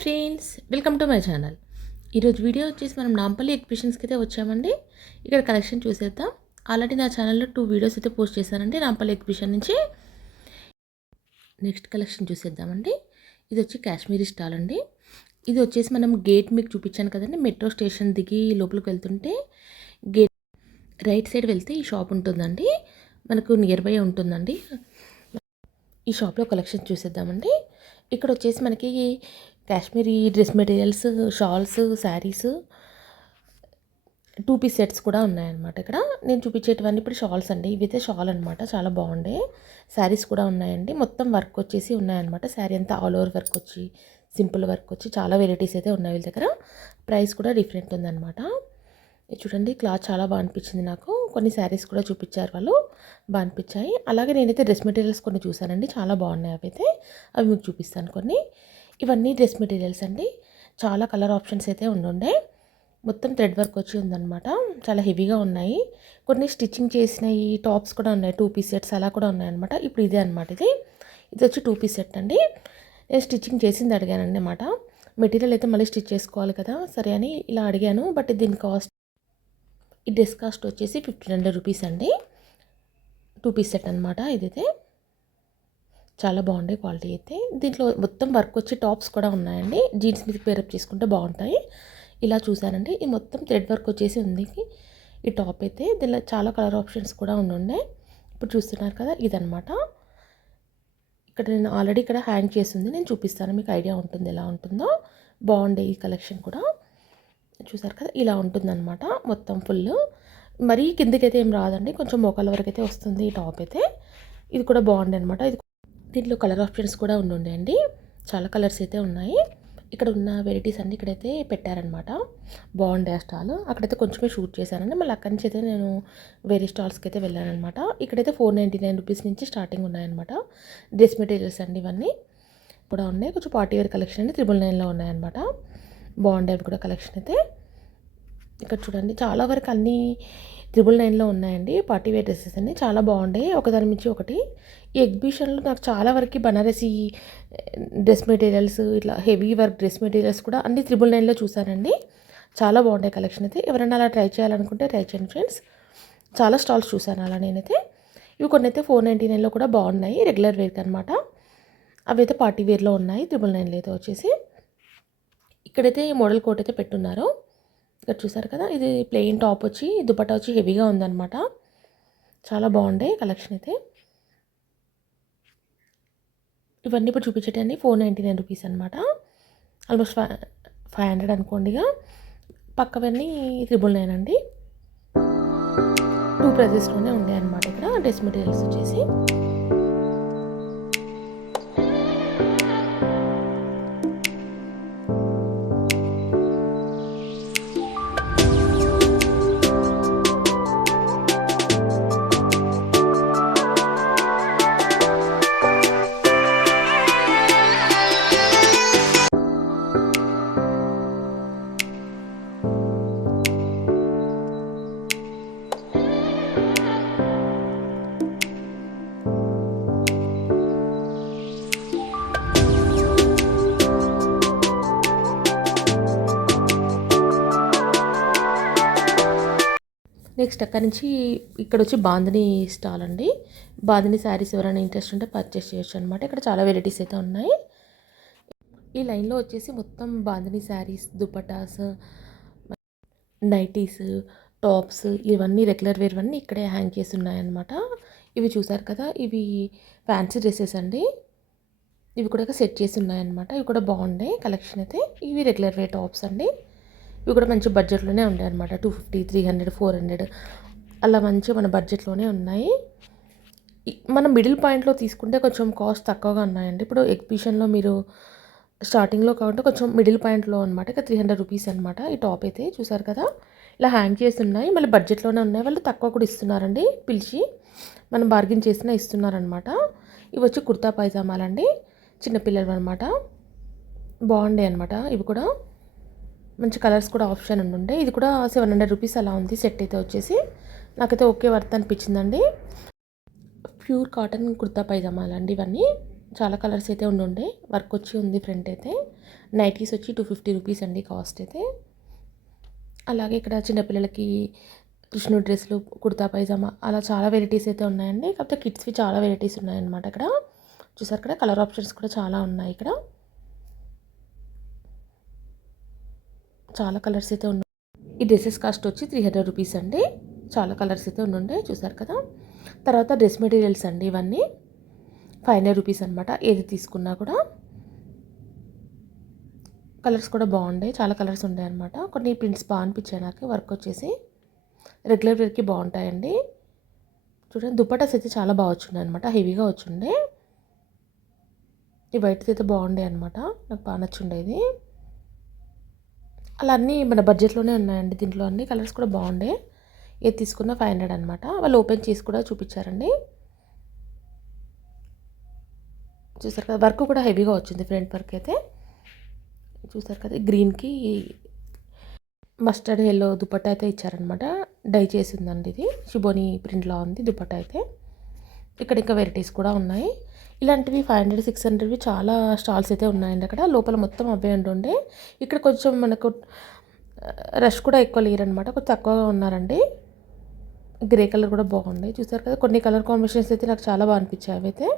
Friends, welcome to my channel. ఈరోజు video వచ్చేసి మనం నాంపల్లి ఎగ్జిబిషన్స్కి అయితే వచ్చామండి. ఇక్కడ కలెక్షన్ చూసేద్దాం. ఆల్రెడీ నా ఛానల్లో 2 వీడియోస్ అయితే పోస్ట్ చేశానండి నాంపల్లి ఎగ్జిబిషన్ నుంచి. నెక్స్ట్ కలెక్షన్ చూసేద్దామండి. ఇది వచ్చి కాశ్మీరీ స్టాల్ అండి. ఇది వచ్చేసి మనం గేట్ మీకు చూపించాను కదండి, మెట్రో స్టేషన్ దిగి లోపలికి వెళ్తుంటే గేట్ రైట్ సైడ్ వెళ్తే ఈ షాప్ ఉంటుందండి. మనకు నియర్ బై ఉంటుందండి. ఈ షాప్లో కలెక్షన్ చూసేద్దామండి. ఇక్కడ వచ్చేసి మనకి Kashmiri dress materials, shawls, saris, 2 piece sets కూడా ఉన్నాయన్నమాట. ఇక్కడ నేను చూపించేటివన్నీ ఇప్పుడు షాల్స్ అండి. ఇవైతే షాల్ అనమాట, చాలా బాగుండే. శారీస్ కూడా ఉన్నాయండి. మొత్తం వర్క్ వచ్చేసి ఉన్నాయన్నమాట. శారీ అంతా ఆల్ ఓవర్ వర్క్ వచ్చి, సింపుల్ వర్క్ వచ్చి, చాలా వెరైటీస్ అయితే ఉన్నాయి వీళ్ళ దగ్గర. ప్రైస్ కూడా డిఫరెంట్ ఉందన్నమాట. చూడండి, క్లాత్ చాలా బాగా అనిపించింది నాకు. కొన్ని శారీస్ కూడా చూపించారు వాళ్ళు, బాగా అనిపించాయి. అలాగే నేనైతే డ్రెస్ మెటీరియల్స్ కొన్ని చూసానండి, చాలా బాగున్నాయి. అవి మీకు చూపిస్తాను కొన్ని. ఇవన్నీ డ్రెస్ మెటీరియల్స్ అండి. చాలా కలర్ ఆప్షన్స్ అయితే ఉండే. మొత్తం థ్రెడ్ వర్క్ వచ్చి ఉందన్నమాట. చాలా హెవీగా ఉన్నాయి. కొన్ని స్టిచ్చింగ్ చేసిన ఈ టాప్స్ కూడా ఉన్నాయి, 2 పీస్ సెట్స్ అలా కూడా ఉన్నాయన్నమాట. ఇప్పుడు ఇదే అనమాట. ఇది వచ్చి 2 పీస్ సెట్ అండి. నేను స్టిచ్చింగ్ చేసింది అడిగాను అన్నమాట. మెటీరియల్ అయితే మళ్ళీ స్టిచ్ చేసుకోవాలి కదా, సరే అని ఇలా అడిగాను. బట్ దీని కాస్ట్, ఈ డ్రెస్ కాస్ట్ వచ్చేసి 1500 రూపీస్ అండి. 2 పీస్ సెట్ అనమాట. ఇదైతే చాలా బాగుండే క్వాలిటీ అయితే. దీంట్లో మొత్తం వర్క్ వచ్చి టాప్స్ కూడా ఉన్నాయండి. జీన్స్ మీద పేరప్ చేసుకుంటే బాగుంటాయి. ఇలా చూసానండి. ఈ మొత్తం థ్రెడ్ వర్క్ వచ్చేసి ఉంది ఈ టాప్ అయితే. దీనిలో చాలా కలర్ ఆప్షన్స్ కూడా ఉండే. ఇప్పుడు చూస్తున్నారు కదా, ఇదనమాట. ఇక్కడ నేను ఆల్రెడీ ఇక్కడ హ్యాంగ్ చేసింది, నేను చూపిస్తాను, మీకు ఐడియా ఉంటుంది ఎలా ఉంటుందో. బాగుండే ఈ కలెక్షన్ కూడా. చూసారు కదా, ఇలా ఉంటుందన్నమాట మొత్తం ఫుల్. మరీ కిందకైతే ఏం రాదండి, కొంచెం మోకాల వరకు అయితే వస్తుంది ఈ టాప్ అయితే. ఇది కూడా బాగుండే అనమాట. దీంట్లో కలర్ ఆప్షన్స్ కూడా ఉండే అండి. చాలా కలర్స్ అయితే ఉన్నాయి. ఇక్కడ ఉన్న వెరైటీస్ అన్నీ ఇక్కడైతే పెట్టారనమాట. బాగుండే ఆ స్టాల్. అక్కడైతే కొంచెమే షూట్ చేశానండి. మళ్ళీ అక్కడి నుంచి అయితే నేను వేరే స్టాల్స్కి అయితే వెళ్ళానమాట. ఇక్కడైతే 499 రూపీస్ నుంచి స్టార్టింగ్ ఉన్నాయన్నమాట. డ్రెస్ మెటీరియల్స్ అండి ఇవన్నీ కూడా ఉన్నాయి. కొంచెం పార్టీ వేర్ కలెక్షన్ అండి 999లో ఉన్నాయన్నమాట. బాగుండే అవి కూడా కలెక్షన్ అయితే. ఇక్కడ చూడండి, చాలా వరకు అన్నీ 999లో ఉన్నాయండి. పార్టీ వేర్ డ్రెస్సెస్ అన్ని చాలా బాగుంటాయి, ఒకదాని మించి ఒకటి. ఈ ఎగ్జిబిషన్లో నాకు చాలా వరకు బనారసీ డ్రెస్ మెటీరియల్స్, ఇట్లా హెవీ వర్క్ డ్రెస్ మెటీరియల్స్ కూడా అన్ని 999లో చూసానండి. చాలా బాగుంటాయి కలెక్షన్ అయితే. ఎవరైనా అలా ట్రై చేయాలనుకుంటే ట్రై చేయండి ఫ్రెండ్స్. చాలా స్టాల్స్ చూసాను అలా నేనైతే. ఇవి కొన్ని అయితే 499లో కూడా బాగున్నాయి, రెగ్యులర్ వేర్కి అనమాట. అవి అయితే పార్టీ వేర్లో ఉన్నాయి 999లో అయితే వచ్చేసి. ఇక్కడైతే మోడల్ కోట్ అయితే పెట్టున్నారు. ఇక్కడ చూసారు కదా, ఇది ప్లెయిన్ టాప్ వచ్చి దుపట్టా వచ్చి హెవీగా ఉందన్నమాట. చాలా బాగుండే కలెక్షన్ అయితే. ఇవన్నీ ఇప్పుడు చూపించేటండి 499 రూపీస్ అనమాట. ఆల్మోస్ట్ 500 అనుకోండిగా. పక్కవన్నీ 999 అండి. 2 ప్రైజెస్లోనే ఉండే అనమాట ఇక్కడ డ్రెస్ మెటీరియల్స్ వచ్చేసి. నెక్స్ట్ అక్కడ నుంచి ఇక్కడ వచ్చి బాందిని స్టాల్ అండి. బాందిని శారీస్ ఎవరైనా ఇంట్రెస్ట్ ఉంటే పర్చేస్ చేయొచ్చు అనమాట. ఇక్కడ చాలా వెరైటీస్ అయితే ఉన్నాయి. ఈ లైన్లో వచ్చేసి మొత్తం బాందిని శారీస్, దుపట్టాస్, నైటీస్, టాప్స్, ఇవన్నీ రెగ్యులర్ వేర్ అన్నీ ఇక్కడే హ్యాంగ్ చేసి ఉన్నాయన్నమాట. ఇవి చూసారు కదా, ఇవి ఫ్యాన్సీ డ్రెస్సెస్ అండి. ఇవి కూడా సెట్ చేసి ఉన్నాయన్నమాట. ఇవి కూడా బాగుండే కలెక్షన్ అయితే. ఇవి రెగ్యులర్ వేర్ టాప్స్ అండి. ఇవి కూడా మంచి బడ్జెట్లోనే ఉంటాయి అనమాట. 250, 300, 400 అలా మంచి మన బడ్జెట్లోనే ఉన్నాయి. మనం మిడిల్ పాయింట్లో తీసుకుంటే కొంచెం కాస్ట్ తక్కువగా ఉన్నాయండి. ఇప్పుడు ఎగ్జిబిషన్లో మీరు స్టార్టింగ్లో కాబట్టి కొంచెం మిడిల్ పాయింట్లో అనమాట. ఇక 300 రూపీస్ అనమాట. ఈ టాప్ అయితే చూసారు కదా, ఇలా హ్యాంగ్ చేసి ఉన్నాయి. మళ్ళీ బడ్జెట్లోనే ఉన్నాయి. వాళ్ళు తక్కువ కూడా ఇస్తున్నారండి, పిలిచి మనం బార్గెన్ చేసినా ఇస్తున్నారనమాట. ఇవి వచ్చి కుర్తా పైజామాలండి, చిన్నపిల్లలు అనమాట. బాగుండే అనమాట. ఇవి కూడా మంచి కలర్స్ కూడా ఆప్షన్ ఉండే. ఇది కూడా 700 రూపీస్ అలా ఉంది సెట్ అయితే వచ్చేసి. నాకైతే ఓకే వర్త్ అనిపించిందండి. ప్యూర్ కాటన్ కుర్తా పైజామాలండి ఇవన్నీ. చాలా కలర్స్ అయితే ఉండుండే. వర్క్ వచ్చి ఉంది ఫ్రంట్ అయితే. నైటీస్ వచ్చి 250 రూపీస్ అండి కాస్ట్ అయితే. అలాగే ఇక్కడ చిన్నపిల్లలకి కృష్ణుడి డ్రెస్సులు, కుర్తా పైజామా అలా చాలా వెరైటీస్ అయితే ఉన్నాయండి. కాకపోతే కిడ్స్‌వి చాలా వెరైటీస్ ఉన్నాయన్నమాట ఇక్కడ. చూసారు కదా కలర్ ఆప్షన్స్ కూడా చాలా ఉన్నాయి ఇక్కడ. చాలా కలర్స్ అయితే ఉన్నాయి. ఈ డ్రెసెస్ కాస్ట్ వచ్చి 300 రూపీస్ అండి. చాలా కలర్స్ అయితే ఉండుండే చూసారు కదా. తర్వాత డ్రెస్ మెటీరియల్స్ అండి ఇవన్నీ 500 రూపీస్ అనమాట. ఏది తీసుకున్నా కూడా కలర్స్ కూడా బాగుండే. చాలా కలర్స్ ఉండే అనమాట. కొన్ని ప్రింట్స్ బాగా అనిపించాయి నాకు. వర్క్ వచ్చేసి రెగ్యులర్ వేర్కి బాగుంటాయండి. చూడండి దుపట్టాస్ అయితే చాలా బాగా వచ్చిండే అనమాట. హెవీగా వచ్చిండే. ఈ వైట్ అయితే బాగుండే అనమాట. నాకు బాగా నచ్చుండేది. అలా అన్నీ మన బడ్జెట్లోనే ఉన్నాయండి. దీంట్లో అన్ని కలర్స్ కూడా బాగుండే. ఏది తీసుకున్నా 500 అనమాట. వాళ్ళు ఓపెన్ చేసి కూడా చూపించారండి. చూసారు కదా వర్క్ కూడా హెవీగా వచ్చింది. ఫ్రంట్ వర్క్ అయితే చూసారు కదా. గ్రీన్కి మస్టర్డ్ ఎల్లో దుపట్టా అయితే ఇచ్చారనమాట. డై చేసిందండి ఇది. షిబోని ప్రింట్లో ఉంది దుపట్టా అయితే. ఇక్కడ ఇంకా వెరైటీస్ కూడా ఉన్నాయి. ఇలాంటివి 500, 600వి చాలా స్టాల్స్ అయితే ఉన్నాయండి అక్కడ. లోపల మొత్తం అవే ఉండే. ఇక్కడ కొంచెం మనకు రష్ కూడా ఎక్కువ లేరనమాట. కొంచెం తక్కువగా ఉన్నారండి. గ్రే కలర్ కూడా బాగుంది. చూసారు కదా కొన్ని కలర్ కాంబినేషన్స్ అయితే నాకు చాలా బాగా అనిపించాయి అవైతే.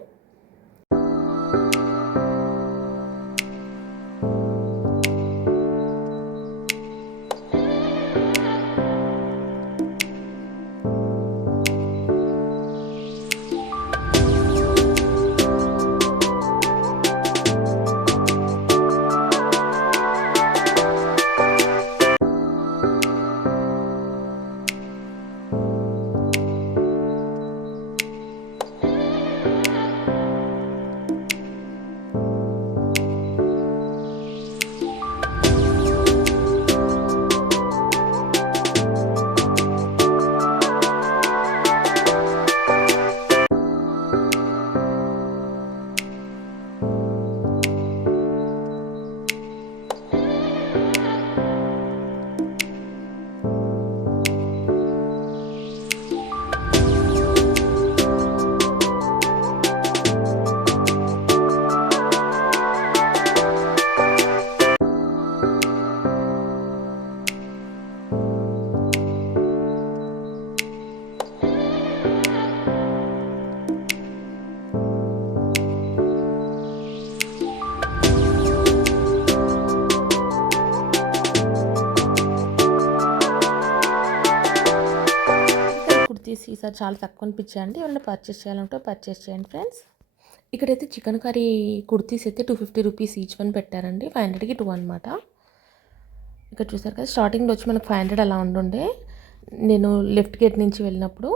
కుర్తీస్ ఈసారి చాలా తక్కువ అనిపించాయండి. ఏమన్నా పర్చేస్ చేయాలంటే పర్చేస్ చేయండి ఫ్రెండ్స్. ఇక్కడైతే చికెన్ కర్రీ కుర్తీస్ అయితే 250 రూపీస్ ఈచ్ వన్ పెట్టారండి. 500కి 2 అనమాట. ఇక్కడ చూసారు కదా స్టార్టింగ్లో వచ్చి మనకు 500 అలా ఉండుండే. నేను లెఫ్ట్ గేట్ నుంచి వెళ్ళినప్పుడు.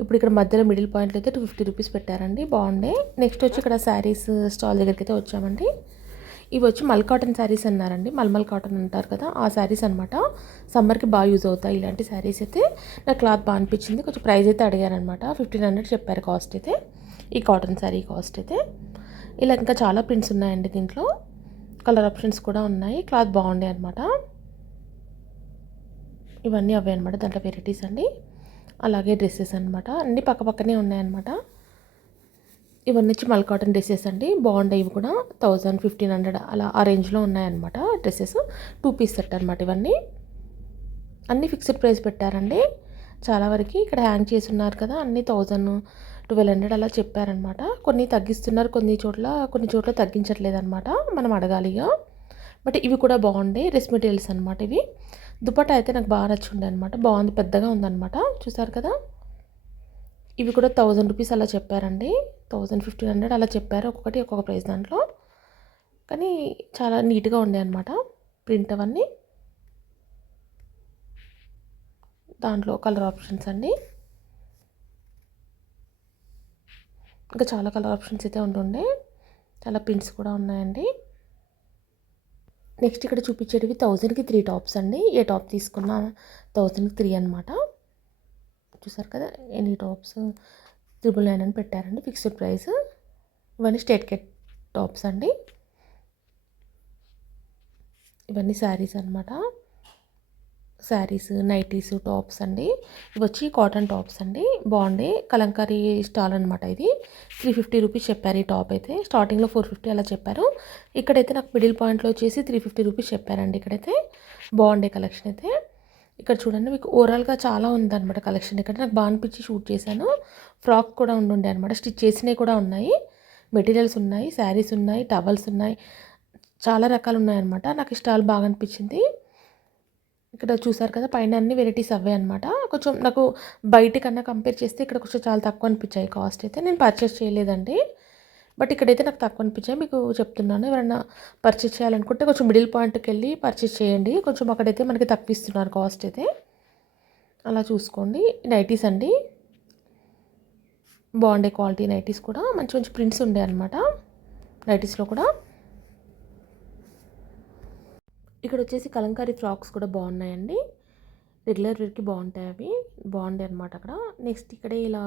ఇప్పుడు ఇక్కడ మధ్యలో మిడిల్ పాయింట్లో అయితే 250 రూపీస్ పెట్టారండి. బాగుండే. నెక్స్ట్ వచ్చి ఇక్కడ శారీస్ స్టాల్ దగ్గరికి అయితే వచ్చామండి. ఇవి వచ్చి మల్ కాటన్ శారీస్ అన్నారండి. మల్మల్ కాటన్ అంటారు కదా ఆ శారీస్ అనమాట. సమ్మర్కి బాగా యూజ్ అవుతాయి ఇలాంటి శారీస్ అయితే. నాకు క్లాత్ బాగా అనిపించింది. కొంచెం ప్రైస్ అయితే అడిగారనమాట. 1500 చెప్పారు కాస్ట్ అయితే. ఈ కాటన్ శారీ కాస్ట్ అయితే. ఇలా ఇంకా చాలా ప్రింట్స్ ఉన్నాయండి దీంట్లో. కలర్ ఆప్షన్స్ కూడా ఉన్నాయి. క్లాత్ బాగుండే అనమాట. ఇవన్నీ అవే అనమాట. దాంట్లో వెరైటీస్ అండి. అలాగే డ్రెస్సెస్ అనమాట. అన్నీ పక్క పక్కనే ఉన్నాయన్నమాట. ఇవన్నీ వచ్చి మల్ కాటన్ డ్రెస్సెస్ అండి. బాగుంటాయి ఇవి కూడా. 1000, 1500 అలా ఆ రేంజ్లో ఉన్నాయన్నమాట డ్రెస్సెస్. 2 పీస్ సెట్ అనమాట ఇవన్నీ. అన్నీ ఫిక్స్డ్ ప్రైస్ పెట్టారండి. చాలా వరకు ఇక్కడ హ్యాంగ్ చేసి ఉన్నారు కదా అన్నీ 1000, 1200 అలా చెప్పారనమాట. కొన్ని తగ్గిస్తున్నారు కొన్ని చోట్ల తగ్గించట్లేదు అనమాట. మనం అడగాలిగా. బట్ ఇవి కూడా బాగుండే డ్రెస్ మెటీరియల్స్ అనమాట ఇవి. దుపట్టా అయితే నాకు బాగా నచ్చుండే అనమాట. బాగుంది, పెద్దగా ఉందన్నమాట. చూసారు కదా. ఇవి కూడా 1000 రూపీస్ అలా చెప్పారండి. 1000, 1500 అలా చెప్పారు. ఒక్కొక్కటి ఒక్కొక్క ప్రైస్ దాంట్లో. కానీ చాలా నీట్గా ఉండే అనమాట ప్రింట్ అవన్నీ. దాంట్లో కలర్ ఆప్షన్స్ అండి. ఇంకా చాలా కలర్ ఆప్షన్స్ అయితే ఉంటుండే. చాలా ప్రింట్స్ కూడా ఉన్నాయండి. నెక్స్ట్ ఇక్కడ చూపించేటివి 1000కి 3 టాప్స్ అండి. ఏ టాప్ తీసుకున్నా 1000కి 3 అనమాట. చూసారు కదా ఎన్ని టాప్స్ 999 అని పెట్టారండి ఫిక్స్డ్ ప్రైస్. ఇవన్నీ స్ట్రేట్ కట్ టాప్స్ అండి. ఇవన్నీ శారీస్ అనమాట. శారీస్, నైటీస్, టాప్స్ అండి. ఇవి వచ్చి కాటన్ టాప్స్ అండి. బాగుండే కలంకారీ స్టాల్ అనమాట ఇది. 350 రూపీస్ చెప్పారు ఈ టాప్ అయితే. స్టార్టింగ్లో 450 అలా చెప్పారు. ఇక్కడైతే నాకు మిడిల్ పాయింట్లో వచ్చేసి 350 రూపీస్ చెప్పారండి. ఇక్కడైతే బాగుండే కలెక్షన్ అయితే. ఇక్కడ చూడండి మీకు ఓవరాల్గా చాలా ఉందన్నమాట కలెక్షన్. ఇక్కడ నాకు బాగా అనిపించి షూట్ చేశాను. ఫ్రాక్ కూడా ఉండే అనమాట. స్టిచ్ చేసినవి కూడా ఉన్నాయి. మెటీరియల్స్ ఉన్నాయి, శారీస్ ఉన్నాయి, టవల్స్ ఉన్నాయి, చాలా రకాలు ఉన్నాయన్నమాట. నాకు ఈ స్టాల్ బాగా అనిపించింది. ఇక్కడ చూసారు కదా పైన అన్ని వెరైటీస్ అవే అనమాట. కొంచెం నాకు బయట కన్నా కంపేర్ చేస్తే ఇక్కడ కొంచెం చాలా తక్కువ అనిపించాయి కాస్ట్ అయితే. నేను పర్చేస్ చేయలేదండి, బట్ ఇక్కడైతే నాకు తక్కువ అనిపించాయి. మీకు చెప్తున్నాను, ఎవరైనా పర్చేస్ చేయాలనుకుంటే కొంచెం మిడిల్ పాయింట్కి వెళ్ళి పర్చేస్ చేయండి. కొంచెం అక్కడైతే మనకి తక్కువ ఇస్తున్నారు కాస్ట్ అయితే. అలా చూసుకోండి. నైటీస్ అండి, బాగుండే క్వాలిటీ నైటీస్ కూడా. మంచి మంచి ప్రింట్స్ ఉండే అనమాట నైటీస్లో కూడా. ఇక్కడ వచ్చేసి కలంకారీ ఫ్రాక్స్ కూడా బాగున్నాయండి. రెగ్యులర్ వేర్కి బాగుంటాయి అవి. బాగుండే అనమాట అక్కడ. నెక్స్ట్ ఇక్కడే ఇలా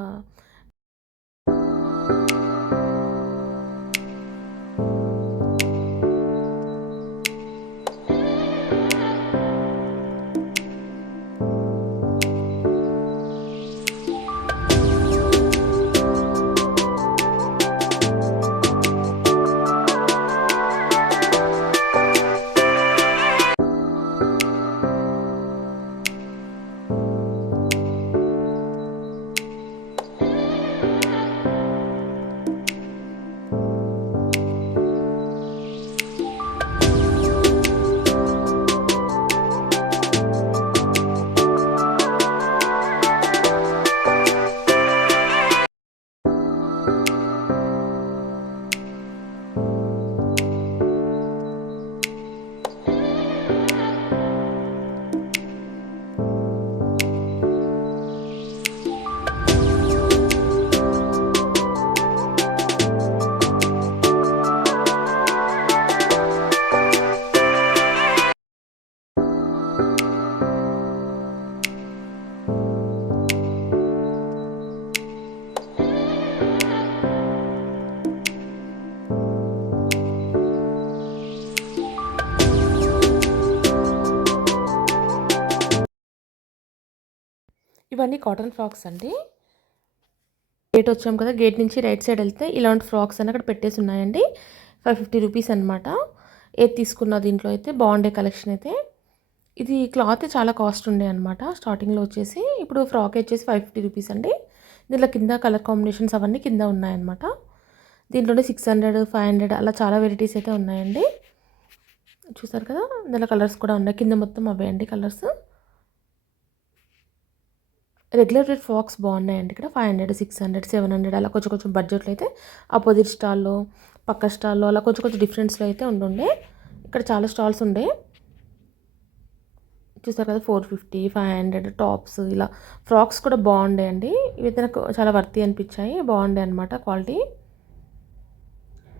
ఇవన్నీ కాటన్ ఫ్రాక్స్ అండి. గేట్ వచ్చాం కదా, గేట్ నుంచి రైట్ సైడ్ వెళ్తే ఇలాంటి ఫ్రాక్స్ అని అక్కడ పెట్టేసి ఉన్నాయండి. 550 రూపీస్ అనమాట. ఏది తీసుకున్న దీంట్లో అయితే బాగుండే కలెక్షన్ అయితే. ఇది క్లాత్ చాలా కాస్ట్ ఉండే అనమాట స్టార్టింగ్లో వచ్చేసి. ఇప్పుడు ఫ్రాక్ వచ్చేసి 550 రూపీస్ అండి. దీంట్లో కింద కలర్ కాంబినేషన్స్ అవన్నీ కింద ఉన్నాయన్నమాట. దీంట్లోనే 600, 500 అలా చాలా వెరైటీస్ అయితే ఉన్నాయండి. చూసారు కదా, దీంట్లో కలర్స్ కూడా ఉన్నాయి. కింద మొత్తం అవే అండి కలర్స్. రెగ్యులర్ రేట్ ఫ్రాక్స్ బాగున్నాయండి ఇక్కడ. 500, 600, 700 అలా కొంచెం కొంచెం బడ్జెట్లో అయితే ఆపోజిట్ స్టాల్లో, పక్క స్టాల్లో అలా కొంచెం కొంచెం డిఫరెన్స్లో అయితే ఉండే. ఇక్కడ చాలా స్టాల్స్ ఉండే. చూసారు కదా, 450, 500 టాప్స్ ఇలా ఫ్రాక్స్ కూడా బాగుండే. ఇవైతే నాకు చాలా వర్తీ అనిపించాయి. బాగుండే అనమాట క్వాలిటీ.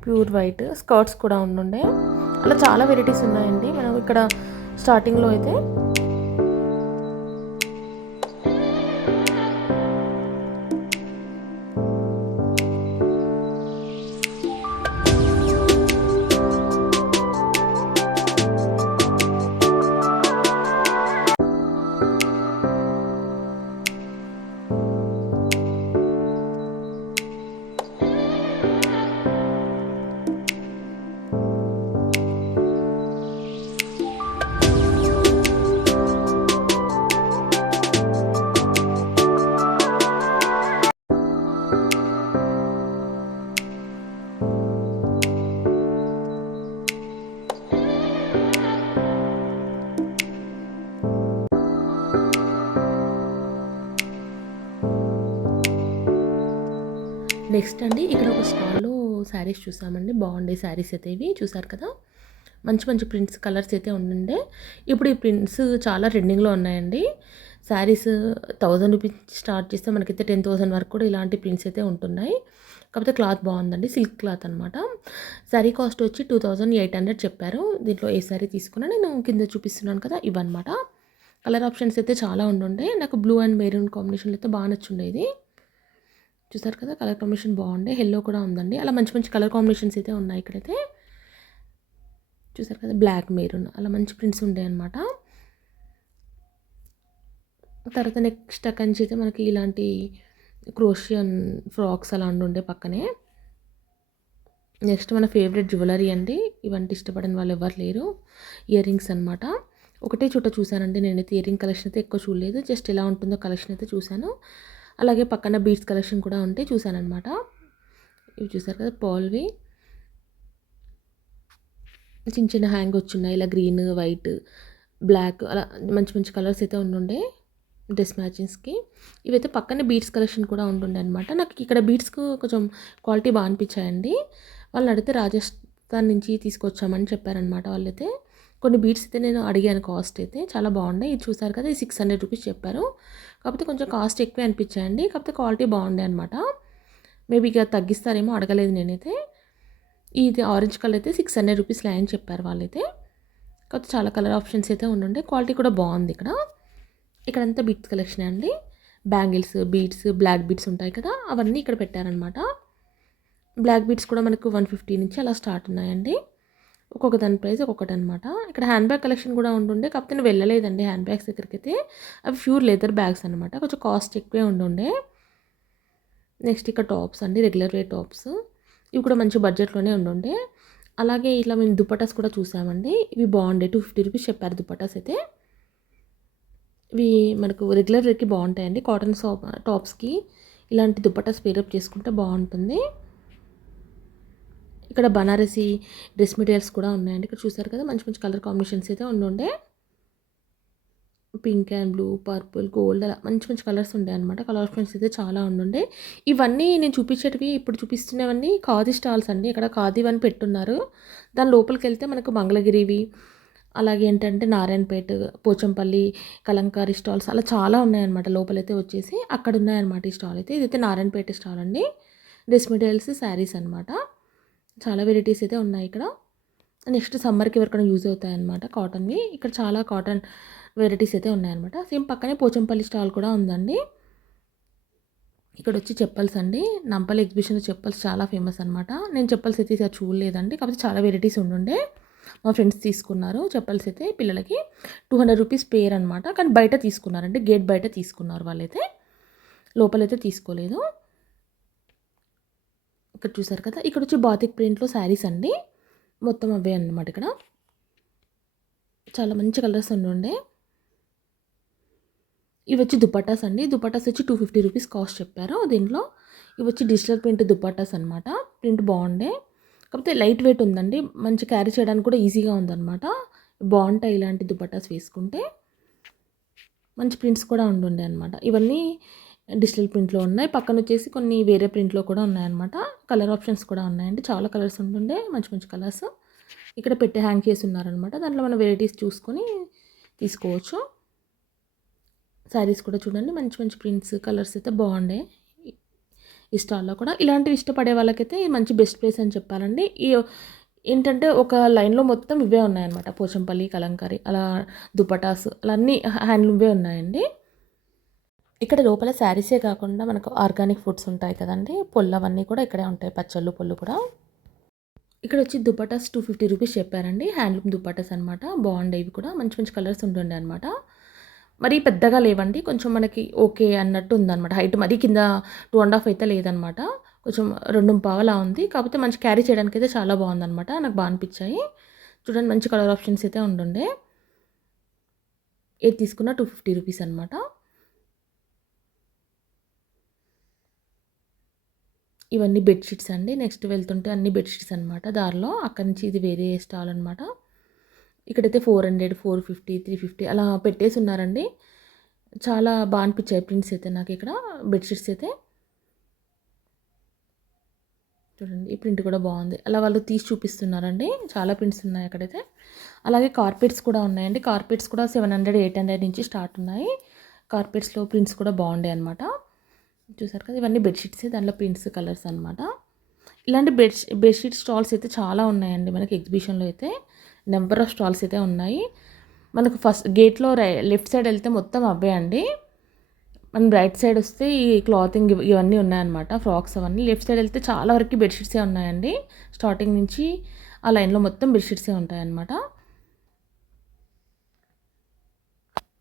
ప్యూర్ వైట్ స్కర్ట్స్ కూడా ఉండే. అలా చాలా వెరైటీస్ ఉన్నాయండి. మనం ఇక్కడ స్టార్టింగ్లో అయితే నెక్స్ట్ అండి ఇక్కడ ఒక స్టాల్లో శారీస్ చూసామండి. బాగుండే శారీస్ అయితే ఇవి చూసారు కదా. మంచి మంచి ప్రింట్స్ కలర్స్ అయితే ఉండే. ఇప్పుడు ఈ ప్రింట్స్ చాలా ట్రెండింగ్లో ఉన్నాయండి. శారీస్ 1000 రూపీస్ స్టార్ట్ చేస్తే మనకైతే 10,000 వరకు కూడా ఇలాంటి ప్రింట్స్ అయితే ఉంటున్నాయి. కాకపోతే క్లాత్ బాగుందండి, సిల్క్ క్లాత్ అనమాట. శారీ కాస్ట్ వచ్చి 2800 చెప్పారు. దీంట్లో ఏ శారీ తీసుకున్నా నేను కింద చూపిస్తున్నాను కదా, ఇవన్నమాట. కలర్ ఆప్షన్స్ అయితే చాలా ఉండే. నాకు బ్లూ అండ్ మెరూన్ కాంబినేషన్లో అయితే బాగా నచ్చుండేది. చూసారు కదా, కలర్ కాంబినేషన్ బాగుండే. ఎల్లో కూడా ఉందండి. అలా మంచి మంచి కలర్ కాంబినేషన్స్ అయితే ఉన్నాయి ఇక్కడైతే. చూసారు కదా, బ్లాక్ మెరూన్ అలా మంచి ప్రింట్స్ ఉండే అనమాట. తర్వాత నెక్స్ట్ అక్కడి నుంచి అయితే మనకి ఇలాంటి క్రోషియన్ ఫ్రాక్స్ అలా ఉండే పక్కనే. నెక్స్ట్ మన ఫేవరెట్ జ్యువెలరీ అండి. ఇవంటే ఇష్టపడని వాళ్ళు ఎవరు లేరు. ఇయర్ రింగ్స్ అనమాట. ఒకటే చోట చూసానండి నేనైతే ఇయర్ రింగ్ కలెక్షన్ అయితే ఎక్కువ చూడలేదు. జస్ట్ ఎలా ఉంటుందో కలెక్షన్ అయితే చూశాను. అలాగే పక్కన బీడ్స్ కలెక్షన్ కూడా ఉంటే చూశానమాట. ఇవి చూసారు కదా పర్ల్వి చిన్న చిన్న హ్యాంగ్ వచ్చున్నాయి. ఇలా గ్రీన్, వైట్, బ్లాక్ అలా మంచి మంచి కలర్స్ అయితే ఉండుండే డ్రెస్ మ్యాచింగ్స్కి. ఇవైతే పక్కనే బీడ్స్ కలెక్షన్ కూడా ఉంటుండే అనమాట. నాకు ఇక్కడ బీడ్స్కు కొంచెం క్వాలిటీ బాగా అనిపించాయండి. వాళ్ళని అడిగితే రాజస్థాన్ నుంచి తీసుకొచ్చామని చెప్పారనమాట వాళ్ళైతే. కొన్ని బీడ్స్ అయితే నేను అడిగాను కాస్ట్ అయితే చాలా బాగున్నాయి. ఇది చూసారు కదా, ఇది 600 రూపీస్ చెప్పారు. కాకపోతే కొంచెం కాస్ట్ ఎక్కువే అనిపించాయండి. కాకపోతే క్వాలిటీ బాగుండే అనమాట. మేబీ ఇక తగ్గిస్తారేమో, అడగలేదు నేనైతే. ఇది ఆరెంజ్ కలర్ అయితే 600 రూపీస్ లైన్ చెప్పారు వాళ్ళైతే. కాకపోతే చాలా కలర్ ఆప్షన్స్ అయితే ఉండే, క్వాలిటీ కూడా బాగుంది. ఇక్కడంతా బీడ్స్ కలెక్షన్ అండి. బ్యాంగిల్స్, బీడ్స్, బ్లాక్ బీడ్స్ ఉంటాయి కదా, అవన్నీ ఇక్కడ పెట్టారనమాట. బ్లాక్ బీడ్స్ కూడా మనకు 150 నుంచి అలా స్టార్ట్ ఉన్నాయండి. ఒక్కొక్క దాని ప్రైస్ ఒక్కొక్కటి అనమాట. ఇక్కడ హ్యాండ్ బ్యాగ్ కలెక్షన్ కూడా ఉండే, కాకపోతే నేను వెళ్ళలేదండి హ్యాండ్ బ్యాగ్స్ దగ్గరికి అయితే. అవి ప్యూర్ లెదర్ బ్యాగ్స్ అనమాట. కొంచెం కాస్ట్ ఎక్కువే ఉండే. నెక్స్ట్ ఇక్కడ టాప్స్ అండి, రెగ్యులర్ వేర్ టాప్స్. ఇవి కూడా మంచి బడ్జెట్లోనే ఉండే. అలాగే ఇట్లా మేము దుపటాస్ కూడా చూసామండి. ఇవి బాగుండే, 250 రూపీస్ చెప్పారు దుపటాస్ అయితే. ఇవి మనకు రెగ్యులర్ వేర్కి బాగుంటాయండి. కాటన్ టాప్స్కి ఇలాంటి దుపటాస్ పేరప్ చేసుకుంటే బాగుంటుంది. ఇక్కడ బనారసి డ్రెస్ మెటీరియల్స్ కూడా ఉన్నాయండి. ఇక్కడ చూసారు కదా, మంచి మంచి కలర్ కాంబినేషన్స్ అయితే ఉండే. Pink and blue, purple, gold అలా మంచి మంచి కలర్స్ ఉండే అనమాట. కలర్ ఆప్షన్స్ అయితే చాలా ఉండే. ఇవన్నీ నేను చూపించేటివి ఇప్పుడు చూపిస్తున్నవన్నీ ఖాదీ స్టాల్స్ అండి. ఇక్కడ ఖాదీ అని పెట్టున్నారు. దాని లోపలికి వెళ్తే మనకు మంగళగిరివి, అలాగే ఏంటంటే నారాయణపేట, పోచంపల్లి, కలంకారీ స్టాల్స్ అలా చాలా ఉన్నాయన్నమాట. లోపలైతే వచ్చేసి అక్కడ ఉన్నాయన్నమాట ఈ స్టాల్ అయితే. ఇదైతే నారాయణపేట స్టాల్ అండి. డ్రెస్ మెటీరియల్స్, శారీస్ అనమాట. చాలా వెరైటీస్ అయితే ఉన్నాయి ఇక్కడ. నెక్స్ట్ సమ్మర్కి ఎవరికైనా యూజ్ అవుతాయి అన్నమాట కాటన్వి. ఇక్కడ చాలా కాటన్ వెరైటీస్ అయితే ఉన్నాయన్నమాట. సేమ్ పక్కనే పోచంపల్లి స్టాల్ కూడా ఉందండి. ఇక్కడ వచ్చి చెప్పల్స్ అండి. నంపల్లి ఎగ్జిబిషన్లో చెప్పల్స్ చాలా ఫేమస్ అనమాట. నేను చెప్పల్స్ అయితే ఈసారి చూడలేదండి, కాకపోతే చాలా వెరైటీస్ ఉండే. మా ఫ్రెండ్స్ తీసుకున్నారు చెప్పల్స్ అయితే పిల్లలకి. 200 రూపీస్ పేర్ అనమాట. కానీ బయట తీసుకున్నారండి, గేట్ బయట తీసుకున్నారు వాళ్ళైతే, లోపలైతే తీసుకోలేదు. ఇక్కడ చూసారు కదా, ఇక్కడ వచ్చి బాతిక్ ప్రింట్లో శారీస్ అండి. మొత్తం అవే అన్నమాట. ఇక్కడ చాలా మంచి కలర్స్ ఉండే. ఇవి వచ్చి దుపట్టాస్ అండి. దుపట్టాస్ వచ్చి 250 రూపీస్ కాస్ట్ చెప్పారు దీంట్లో. ఇవి వచ్చి డిజిటల్ ప్రింట్ దుపట్టాస్ అనమాట. ప్రింట్ బాగుండే, కాకపోతే లైట్ వెయిట్ ఉందండి. మంచి క్యారీ చేయడానికి కూడా ఈజీగా ఉందన్నమాట. బాగుంటాయి ఇలాంటి దుపట్టాస్ వేసుకుంటే. మంచి ప్రింట్స్ కూడా ఉండే అనమాట. ఇవన్నీ డిజిటల్ ప్రింట్లో ఉన్నాయి. పక్కన వచ్చేసి కొన్ని వేరే ప్రింట్లో కూడా ఉన్నాయన్నమాట. కలర్ ఆప్షన్స్ కూడా ఉన్నాయండి. చాలా కలర్స్ ఉండే, మంచి మంచి కలర్స్. ఇక్కడ పెట్టి హ్యాంగ్ చేసి ఉన్నారనమాట. దాంట్లో మనం వెరైటీస్ చూసుకొని తీసుకోవచ్చు. శారీస్ కూడా చూడండి, మంచి మంచి ప్రింట్స్, కలర్స్ అయితే బాగుండే. ఈ స్టాల్లో కూడా ఇలాంటివి ఇష్టపడే వాళ్ళకైతే మంచి బెస్ట్ ప్లేస్ అని చెప్పాలండి. ఈ ఏంటంటే ఒక లైన్లో మొత్తం ఇవే ఉన్నాయన్నమాట. పోచంపల్లి, కలంకారీ, అలా దుపటాస్ అలా అన్నీ హ్యాండ్లూమ్వే ఉన్నాయండి. ఇక్కడ లోపల శారీసే కాకుండా మనకు ఆర్గానిక్ ఫుడ్స్ ఉంటాయి కదండి, పొల్లు అవన్నీ కూడా ఇక్కడే ఉంటాయి. పచ్చళ్ళు, పొల్లు కూడా. ఇక్కడ వచ్చి దుపటాస్ 250 రూపీస్ చెప్పారండి. హ్యాండ్లూమ్ దుపటాస్ అనమాట. బాగుండే, ఇవి కూడా మంచి మంచి కలర్స్ ఉంటుండే అనమాట. మరీ పెద్దగా లేవండి, కొంచెం మనకి ఓకే అన్నట్టు ఉందన్నమాట. హైట్ మరీ కింద 2.5 అయితే లేదనమాట. కొంచెం 2.25 ఉంది. కాకపోతే మంచి క్యారీ చేయడానికి అయితే చాలా బాగుందన్నమాట. నాకు బాగా అనిపించాయి. చూడండి, మంచి కలర్ ఆప్షన్స్ అయితే ఉండే. ఏది తీసుకున్నా 250 రూపీస్ అనమాట. ఇవన్నీ బెడ్షీట్స్ అండి. నెక్స్ట్ వెళ్తుంటే అన్ని బెడ్షీట్స్ అనమాట. దారిలో అక్కడి నుంచి ఇది వేరే స్టాల్ అనమాట. ఇక్కడైతే 400, 450, 350 అలా పెట్టేసి ఉన్నారండి. చాలా బాగా అనిపించాయి ప్రింట్స్ అయితే నాకు ఇక్కడ. బెడ్షీట్స్ అయితే చూడండి, ఈ ప్రింట్ కూడా బాగుంది. అలా వాళ్ళు తీసి చూపిస్తున్నారండి. చాలా ప్రింట్స్ ఉన్నాయి అక్కడైతే. అలాగే కార్పెట్స్ కూడా ఉన్నాయండి. కార్పెట్స్ కూడా 700, 800 నుంచి స్టార్ట్ ఉన్నాయి. కార్పెట్స్లో ప్రింట్స్ కూడా బాగుండే అనమాట. చూసారు కదా, ఇవన్నీ బెడ్షీట్స్, దాంట్లో ప్రింట్స్, కలర్స్ అనమాట. ఇలాంటి బెడ్షీట్ స్టాల్స్ అయితే చాలా ఉన్నాయండి మనకి ఎగ్జిబిషన్లో అయితే. నెంబర్ ఆఫ్ స్టాల్స్ అయితే ఉన్నాయి. మనకు ఫస్ట్ గేట్లో లెఫ్ట్ సైడ్ వెళ్తే మొత్తం అవే అండి. మనం రైట్ సైడ్ వస్తే ఈ క్లాతింగ్ ఇవన్నీ ఉన్నాయన్నమాట, ఫ్రాక్స్ అవన్నీ. లెఫ్ట్ సైడ్ వెళ్తే చాలా వరకు బెడ్షీట్సే ఉన్నాయండి. స్టార్టింగ్ నుంచి ఆ లైన్లో మొత్తం బెడ్షీట్సే ఉంటాయన్నమాట.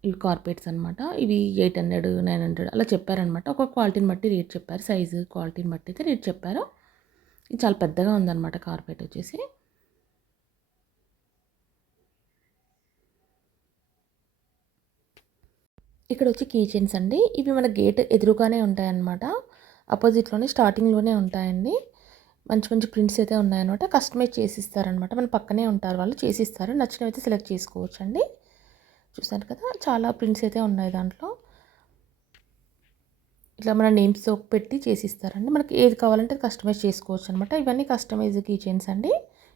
ఇవి కార్పెట్స్ అనమాట. ఇవి 800, 900 అలా చెప్పారనమాట. ఒక్కొక్క క్వాలిటీని బట్టి రేట్ చెప్పారు. సైజు, క్వాలిటీని బట్టి అయితే రేట్ చెప్పారు. ఇది చాలా పెద్దగా ఉందనమాట కార్పెట్ వచ్చేసి. ఇక్కడ వచ్చి కీ చైన్స్ అండి. ఇవి మన గేట్ ఎదురుగానే ఉంటాయన్నమాట. అపోజిట్లోనే స్టార్టింగ్లోనే ఉంటాయండి. మంచి మంచి ప్రింట్స్ అయితే ఉన్నాయన్నమాట. కస్టమైజ్ చేసిస్తారనమాట. మన పక్కనే ఉంటారు వాళ్ళు, చేసిస్తారు. నచ్చినవి అయితే సెలెక్ట్ చేసుకోవచ్చు అండి. చూసారు కదా, చాలా ప్రింట్స్ అయితే ఉన్నాయి దాంట్లో. ఇట్లా మన నేమ్స్తో పెట్టి చేసిస్తారండి. మనకి ఏది కావాలంటే కస్టమైజ్ చేసుకోవచ్చు అనమాట. ఇవన్నీ కస్టమైజ్ కీ చైన్స్ అండి.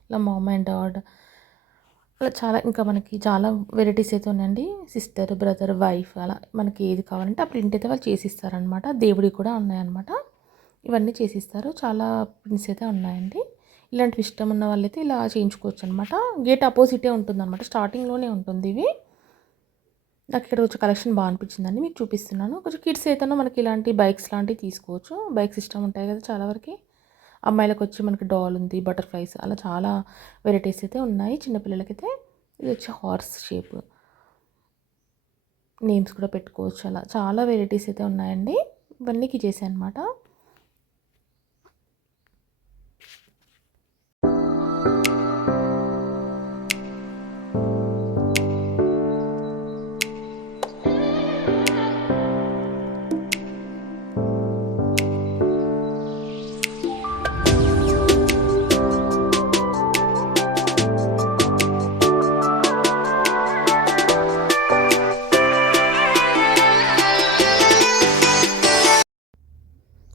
ఇలా మామ్ అండ్ డాడ్ అలా చాలా, ఇంకా మనకి చాలా వెరైటీస్ అయితే ఉన్నాయండి. సిస్టర్, బ్రదర్, వైఫ్ అలా మనకి ఏది కావాలంటే ఆ ప్రింట్ అయితే వాళ్ళు చేసిస్తారనమాట. దేవుడివి కూడా ఉన్నాయన్నమాట. ఇవన్నీ చేసిస్తారు. చాలా ప్రింట్స్ అయితే ఉన్నాయండి. ఇలాంటివి ఇష్టం ఉన్న వాళ్ళైతే ఇలా చేయించుకోవచ్చు అనమాట. గేట్ అపోజిటే ఉంటుందన్నమాట. స్టార్టింగ్లోనే ఉంటుంది ఇవి. నాకు ఇక్కడ వచ్చే కలెక్షన్ బాగా అనిపించిందండి, మీకు చూపిస్తున్నాను. కొంచెం కిడ్స్ అయితేనో మనకి ఇలాంటి బైక్స్ లాంటివి తీసుకోవచ్చు. బైక్స్ ఇష్టం ఉంటాయి కదా చాలా వరకు. అమ్మాయిలకు వచ్చి మనకి డాల్ ఉంది, బటర్ఫ్లైస్ అలా చాలా వెరైటీస్ అయితే ఉన్నాయి. చిన్నపిల్లలకైతే ఇది వచ్చి హార్స్ షేప్, నేమ్స్ కూడా పెట్టుకోవచ్చు. అలా చాలా వెరైటీస్ అయితే ఉన్నాయండి. ఇవన్నీ చేసాను అనమాట.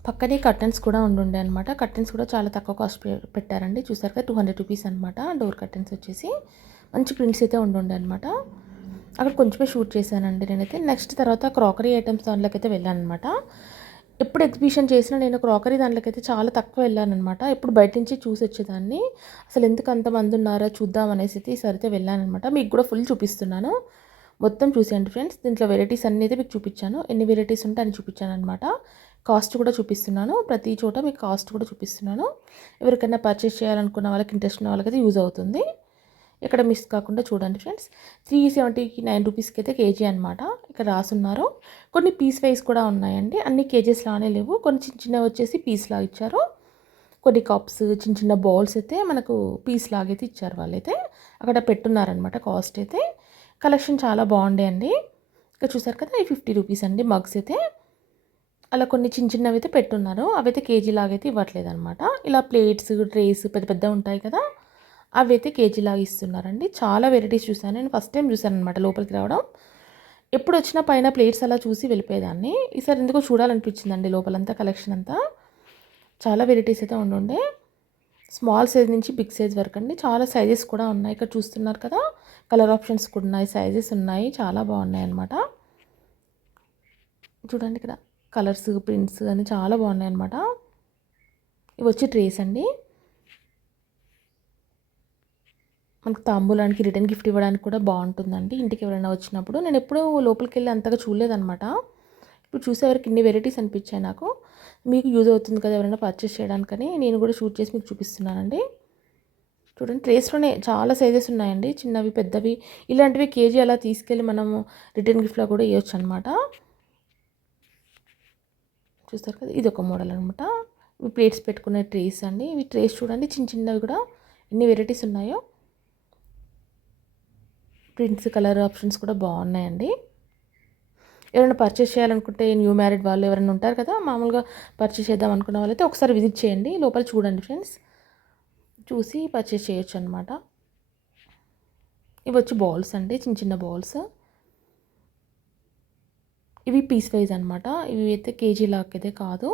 పక్కనే కర్టన్స్ కూడా ఉండుండే అనమాట. కర్టన్స్ కూడా చాలా తక్కువ కాస్ట్ పెట్టారండి. చూసారు కదా, 200 రూపీస్ అనమాట. డోర్ కర్టన్స్ వచ్చేసి మంచి ప్రింట్స్ అయితే ఉండుండే అనమాట. అక్కడ కొంచెమే షూట్ చేశానండి నేనైతే. నెక్స్ట్ తర్వాత క్రాకరీ ఐటమ్స్ దాంట్లోకైతే వెళ్ళాను అనమాట. ఎప్పుడు ఎగ్జిబిషన్ చేసినా నేను క్రాకరీ దాంట్లోకైతే చాలా తక్కువ వెళ్ళాను అనమాట. ఎప్పుడు బయట నుంచి చూసి వచ్చేదాన్ని. అసలు ఎందుకు అంతమంది ఉన్నారో చూద్దాం అనేసి అయితే ఈసారి అయితే వెళ్ళాను అనమాట. మీకు కూడా ఫుల్ చూపిస్తున్నాను, మొత్తం చూసేయండి ఫ్రెండ్స్. దీంట్లో వెరైటీస్ అన్నీ అయితే మీకు చూపించాను. ఎన్ని వెరైటీస్ ఉంటే అని చూపించాను అనమాట. కాస్ట్ కూడా చూపిస్తున్నాను. ప్రతి చోట మీకు కాస్ట్ కూడా చూపిస్తున్నాను. ఎవరికైనా పర్చేస్ చేయాలనుకున్న వాళ్ళకి, ఇంట్రెస్ట్ ఉన్న వాళ్ళకైతే యూజ్ అవుతుంది. ఇక్కడ మిస్ కాకుండా చూడండి ఫ్రెండ్స్. 379 రూపీస్కి అయితే కేజీ అనమాట. ఇక్కడ రాసున్నారు. కొన్ని పీస్ వైజ్ కూడా ఉన్నాయండి. అన్ని కేజెస్ లానే లేవు. కొన్ని చిన్న చిన్నవి వచ్చేసి పీస్ లాగా ఇచ్చారు. కొన్ని కప్స్, చిన్న చిన్న బౌల్స్ అయితే మనకు పీస్ లాగైతే ఇచ్చారు వాళ్ళైతే. అక్కడ పెట్టున్నారనమాట కాస్ట్ అయితే. కలెక్షన్ చాలా బాగుండే అండి. ఇక్కడ చూసారు కదా, ఈ 50 రూపీస్ అండి మగ్స్ అయితే. అలా కొన్ని చిన్న చిన్నవి అయితే పెట్టున్నారు. అవైతే కేజీ లాగైతే ఇవ్వట్లేదు అనమాట. ఇలా ప్లేట్స్, ట్రేస్ పెద్ద పెద్ద ఉంటాయి కదా, అవి అయితే కేజీ లాగా ఇస్తున్నారండి. చాలా వెరైటీస్ చూసాను. నేను ఫస్ట్ టైం చూసాను అనమాట లోపలికి రావడం. ఎప్పుడు వచ్చినా పైన ప్లేట్స్ అలా చూసి వెళ్ళిపోయేదాన్ని. ఈసారి ఎందుకో చూడాలనిపించిందండి లోపలంతా కలెక్షన్ అంతా. చాలా వెరైటీస్ అయితే ఉండుండే. స్మాల్ సైజ్ నుంచి బిగ్ సైజ్ వరకు అండి. చాలా సైజెస్ కూడా ఉన్నాయి. ఇక్కడ చూస్తున్నారు కదా, కలర్ ఆప్షన్స్ కూడా ఉన్నాయి, సైజెస్ ఉన్నాయి. చాలా బాగున్నాయి అన్నమాట. చూడండి ఇక్కడ కలర్స్, ప్రింట్స్ అని చాలా బాగున్నాయి అన్నమాట. ఇవి వచ్చి ట్రేస్ అండి. మనకు తాంబూలానికి, రిటర్న్ గిఫ్ట్ ఇవ్వడానికి కూడా బాగుంటుందండి. ఇంటికి ఎవరైనా వచ్చినప్పుడు. నేను ఎప్పుడూ లోపలికి వెళ్ళి అంతగా చూడలేదన్నమాట. ఇప్పుడు చూసేవరకు ఇన్ని వెరైటీస్ అనిపించాయి నాకు. మీకు యూజ్ అవుతుంది కదా ఎవరైనా పర్చేస్ చేయడానికని నేను కూడా షూట్ చేసి మీకు చూపిస్తున్నానండి. చూడండి, ట్రేస్లోనే చాలా సైజెస్ ఉన్నాయండి. చిన్నవి, పెద్దవి. ఇలాంటివి కేజీ అలా తీసుకెళ్ళి మనము రిటర్న్ గిఫ్ట్లో కూడా ఇవ్వచ్చు అనమాట. చూస్తారు కదా, ఇది ఒక మోడల్ అనమాట. ఇవి ప్లేట్స్ పెట్టుకునే ట్రేస్ అండి. ఇవి ట్రేస్ చూడండి, చిన్న చిన్నవి కూడా ఎన్ని వెరైటీస్ ఉన్నాయో. ప్రింట్స్, కలర్ ఆప్షన్స్ కూడా బాగున్నాయండి. ఎవరైనా పర్చేస్ చేయాలనుకుంటే, న్యూ మ్యారీడ్ వాళ్ళు ఎవరైనా ఉంటారు కదా, మామూలుగా పర్చేస్ చేద్దాం అనుకున్న వాళ్ళైతే ఒకసారి విజిట్ చేయండి. లోపల చూడండి ఫ్రెండ్స్, చూసి పర్చేస్ చేయొచ్చు అనమాట. ఇవి వచ్చి బాల్స్ అండి, చిన్న చిన్న బాల్స్. ఇవి పీస్ వైజ్ అనమాట. ఇవి అయితే కేజీ లాగైతే కాదు,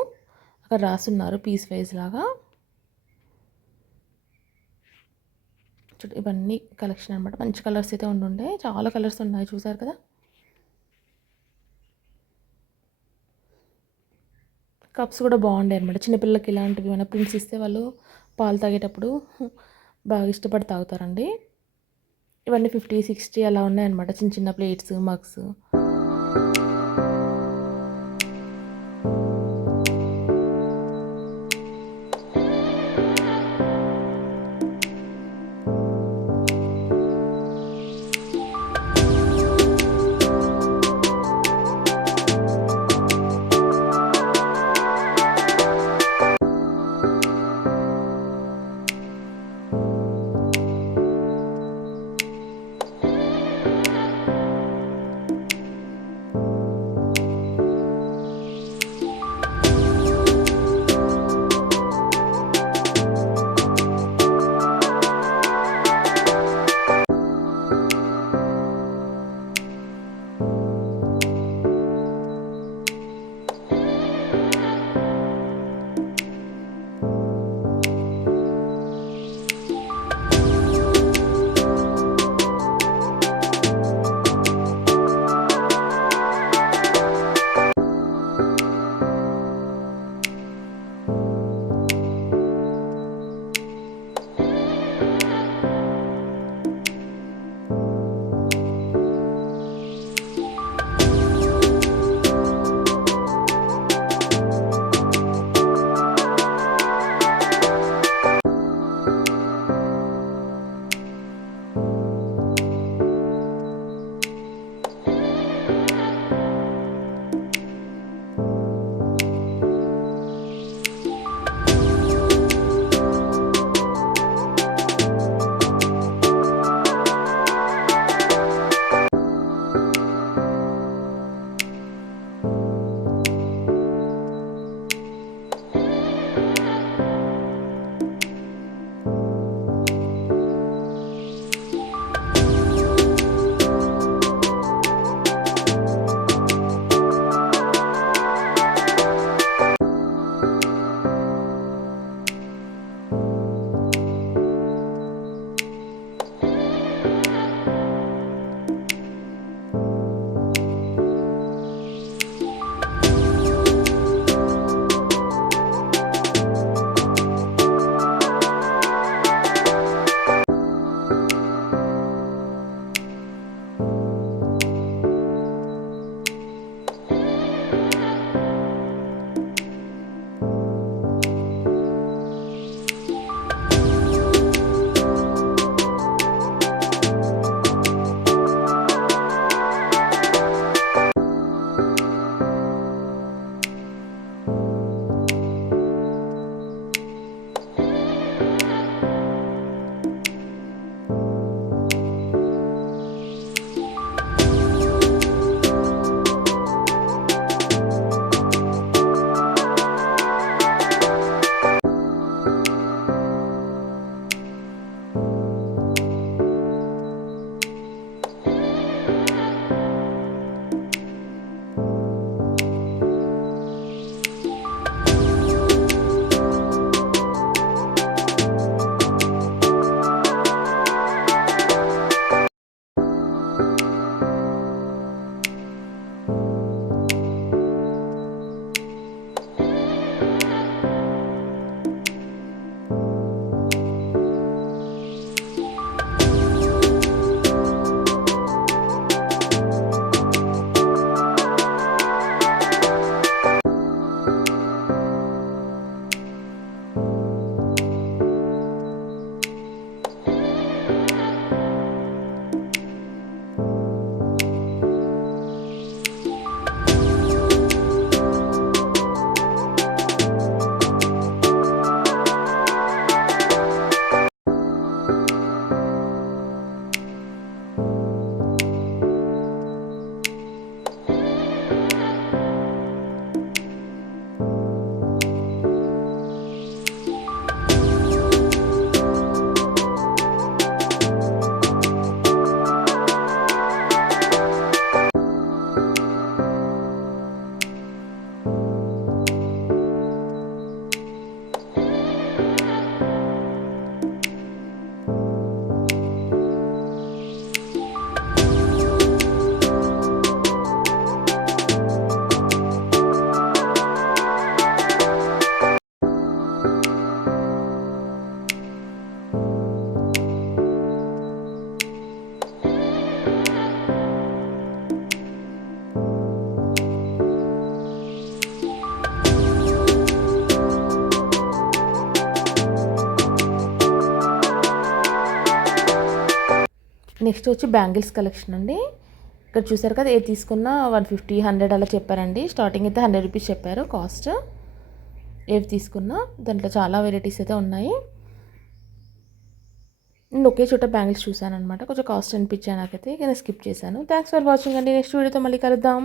అక్కడ రాసున్నారు పీస్ వైజ్ లాగా. ఇవన్నీ కలెక్షన్ అనమాట. మంచి కలర్స్ అయితే ఉండుండే, చాలా కలర్స్ ఉన్నాయి. చూసారు కదా, కప్స్ కూడా బాగుండే అనమాట. చిన్నపిల్లలకి ఇలాంటివి ఏమైనా ప్రింట్స్ ఇస్తే వాళ్ళు పాలు తాగేటప్పుడు బాగా ఇష్టపడి తాగుతారండి. ఇవన్నీ 50, 60 అలా ఉన్నాయన్నమాట. చిన్న చిన్న ప్లేట్స్, మగ్స్. నెక్స్ట్ వచ్చి బ్యాంగిల్స్ కలెక్షన్ అండి. ఇక్కడ చూసారు కదా, ఏది తీసుకున్నా 150, 100 అలా చెప్పారండి. స్టార్టింగ్ అయితే 100 రూపీస్ చెప్పారు కాస్ట్. ఏవి తీసుకున్నా దాంట్లో చాలా వెరైటీస్ అయితే ఉన్నాయి. నేను ఒకే చోట బ్యాంగిల్స్ చూసాను అనమాట. కొంచెం కాస్ట్ అనిపించాను నాకైతే, నేను స్కిప్ చేశాను. థ్యాంక్స్ ఫర్ వాచింగ్ అండి. నెక్స్ట్ వీడియోతో మళ్ళీ కలుద్దాం.